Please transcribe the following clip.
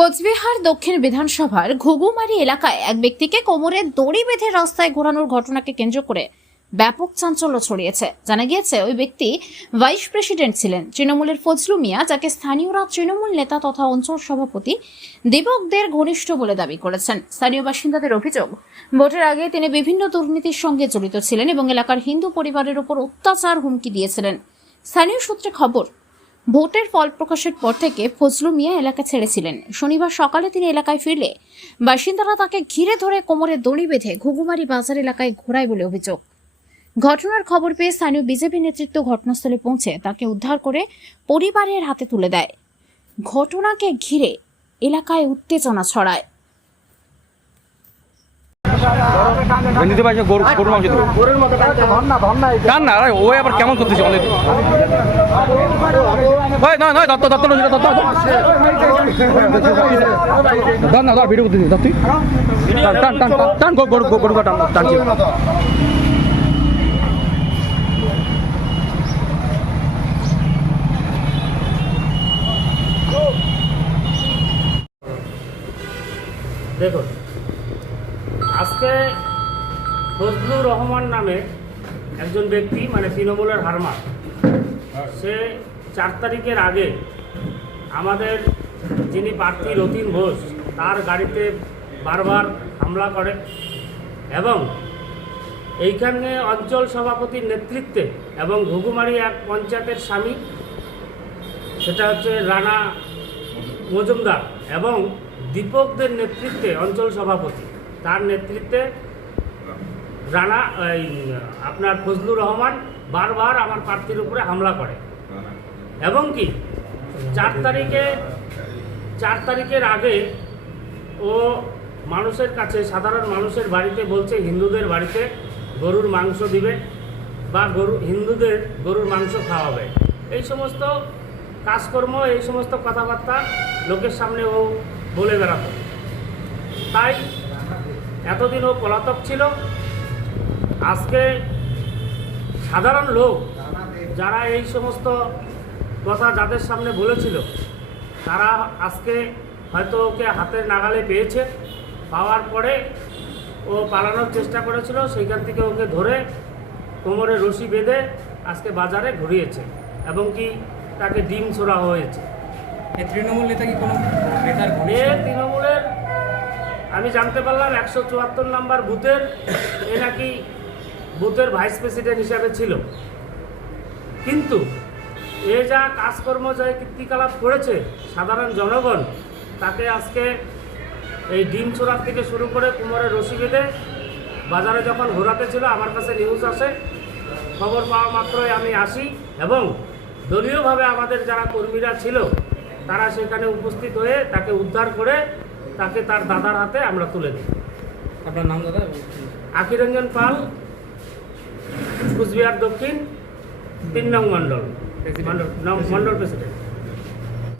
কোচবিহার দক্ষিণ বিধানসভার ঘুঘুমারি এলাকায় এক ব্যক্তিকে কোমরে দড়ি বেঁধে রাস্তায় ঘোরানোর ঘটনাকে কেন্দ্র করে ব্যাপক চাঞ্চল্য ছড়িয়েছে। জানা গিয়েছে ওই ব্যক্তি ভাইস প্রেসিডেন্ট ছিলেন তৃণমূলের ফজলু মিয়া, যাকে স্থানীয়রা তৃণমূল নেতা তথা অঞ্চল সভাপতি দীপকদের ঘনিষ্ঠ বলে দাবি করেছেন। স্থানীয় বাসিন্দাদের অভিযোগ, ভোটের আগে তিনি বিভিন্ন দুর্নীতির সঙ্গে জড়িত ছিলেন এবং এলাকার হিন্দু পরিবারের উপর অত্যাচার হুমকি দিয়েছিলেন। স্থানীয় সূত্রে খবর, ভোটের ফল প্রকাশের পর থেকে ফজলু মিয়া এলাকা ছেড়েছিলেন। শনিবার সকালে তিনি এলাকায় ফিরলে বাসিন্দারা তাকে ঘিরে ধরে কোমরে দড়ি বেঁধে ঘুঘুমারি বাজার এলাকায় ঘোরায় বলে অভিযোগ। ঘটনার খবর পেয়ে স্থানীয় বিজেপি নেতৃত্ব ঘটনাস্থলে পৌঁছে তাকে উদ্ধার করে পরিবারের হাতে তুলে দেয়। ঘটনাকে ঘিরে এলাকায় উত্তেজনা ছড়ায়। দিতে পারছে গরুর মাংস দেবো কান না ও আবার কেমন করতেছে অনেক নয় নয় দত্ত দত্ত ধর না ধর ভিডিও করতেছি দত্ত টান টান টান গরু গরু টান টানছি। দেখুন, আজকে ফজলুর রহমান নামে একজন ব্যক্তি, মানে তৃণমূলের হারমা, সে 4 তারিখের আগে আমাদের যিনি প্রার্থী রতিন ঘোষ তার গাড়িতে বারবার হামলা করে এবং এইখানে অঞ্চল সভাপতির নেতৃত্বে এবং ঘুঘুমারি এক পঞ্চায়েতের স্বামী, সেটা হচ্ছে রানা মজুমদার, এবং দীপকদের নেতৃত্বে অঞ্চল সভাপতি, তার নেতৃত্বে রানা আপনার ফজলুর রহমান বারবার আমার প্রার্থীর উপরে হামলা করে এবং কি 4 তারিখের আগে ও মানুষের কাছে, সাধারণ মানুষের বাড়িতে বলছে হিন্দুদের বাড়িতে গরুর মাংস দিবে বা হিন্দুদের গরুর মাংস খাওয়াবে। এই সমস্ত কাজকর্ম, এই সমস্ত কথাবার্তা লোকের সামনে ও বলে বেড়াতো। তাই এতদিন ও পলাতক ছিল। আজকে সাধারণ লোক যারা এই সমস্ত কথা যাদের সামনে বলেছিল, তারা আজকে হয়তো ওকে হাতের নাগালে পেয়েছে। পাওয়ার পরে ও পালানোর চেষ্টা করেছিল, সেইখান থেকে ওকে ধরে কোমরে রশি বেঁধে আজকে বাজারে ঘুরিয়েছে এবং কি তাকে ডিম ছোড়া হয়েছে। তৃণমূল নেতা কি কোনো নেতার তৃণমূলের আমি জানতে পারলাম 174 নম্বর বুথের এ নাকি বুথের ভাইস প্রেসিডেন্ট হিসাবে ছিল, কিন্তু এ যা কাজকর্ম, যা কীর্তিকলাপ করেছে সাধারণ জনগণ, তাকে আজকে এই ডিম ছোড়ার থেকে শুরু করে কোমরে রশি বেঁধে বাজারে যখন ঘোরাতে ছিল, আমার কাছে নিউজ আসে, খবর পাওয়া মাত্রই আমি আসি এবং দলীয়ভাবে আমাদের যারা কর্মীরা ছিল তারা সেখানে উপস্থিত হয়ে তাকে উদ্ধার করে তাকে তার দাদার হাতে আমরা তুলে দিই। আপনার নাম দাদা? আখিরঞ্জন পাল, কুচবিহার দক্ষিণ 3 নং মণ্ডল প্রেসিডেন্ট।